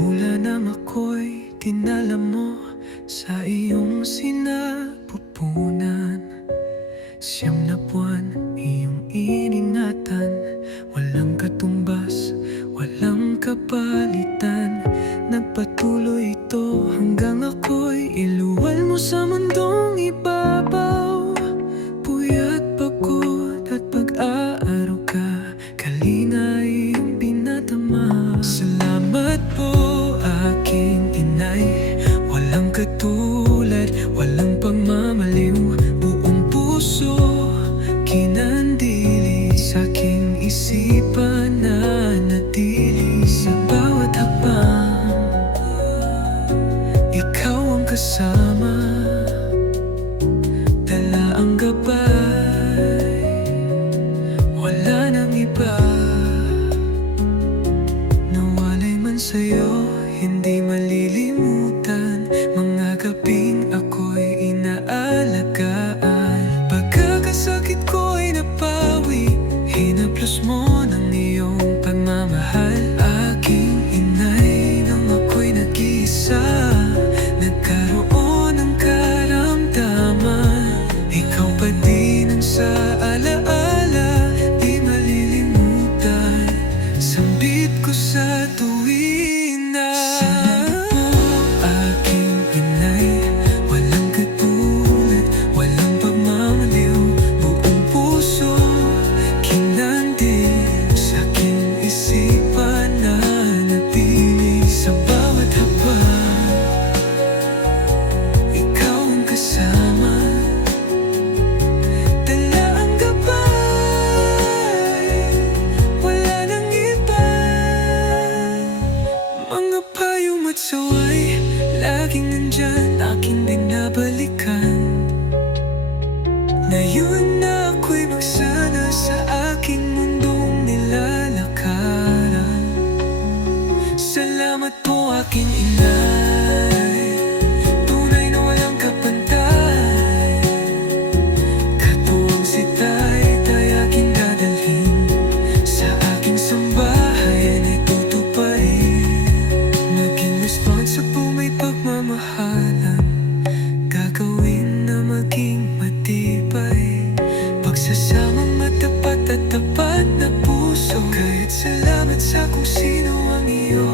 Simula nang ako'y dinala mo sa iyong sinapupunan. 9 buwan iyong iningatan, walang katumbas, walang kapalitan. Nagpatuloy ito hanggang ako'y iluwal mo sa mundong ibabaw. Puyat, pagod at pag-aaraw ka, kalinga iyong binatama. Salamat po aking inay, walang katulad, walang pagmamaliw. Buong puso kinandili, sa aking isipan na natili. Sa bawat hakbang, ikaw ang kasama, dala ang gabay, wala nang iba. Nawalay man sa'yo, hindi malilimutan, mga gabing ako'y inaalagaan. Pagkakasakit ko'y napawi, hinaplos mo ng iyong pagmamahal. Aking inay, nang ako'y nag-iisa, nagkaroon ng karamdaman. Ikaw pa din ang sa alaala, di malilimutan, sambit ko sa tuwin na. Salamat po aking inay, walang katulad, walang pagmamaliw. Buong puso kinandil, sa aking isipan na natili. Sa bawat hakbang, ikaw ang kasama, dala ang gabay, wala nang iba. Mga payong at saway, laging nandyan, aking binabalikan. Ngayon na ako'y magsana sa aking mundong nilalakaran. Salamat po aking inay, tunay na walang kapantay. Katuwang si Taytay aking dadalhin, sa aking sambahayan ay tutuparin. Naging responsible, may pagmamahalan, gagawin na maging matibay. Pagsasamang matapat at tapat na puso, kahit salamat sa kung sino ang iyo.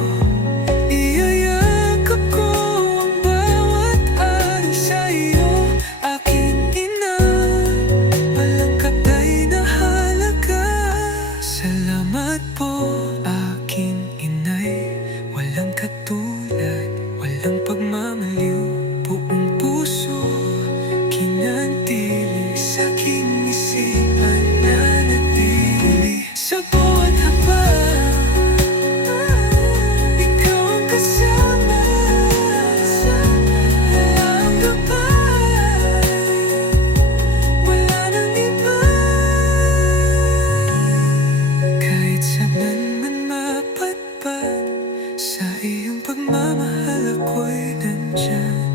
Iyayakap ko ang bawat araw sa iyo, aking ina, walang kaptay na halaga. Salamat po aking inay, walang katulad, walang pagmamaliw. Buong puso kinandili, sa aking isipan na natili. Sa bawat hakbang, ikaw ang kasama, dala ang gabay, wala nang iba. Kahit saan man mapadpad, sa iyong pagmamahal ako'y nandyan.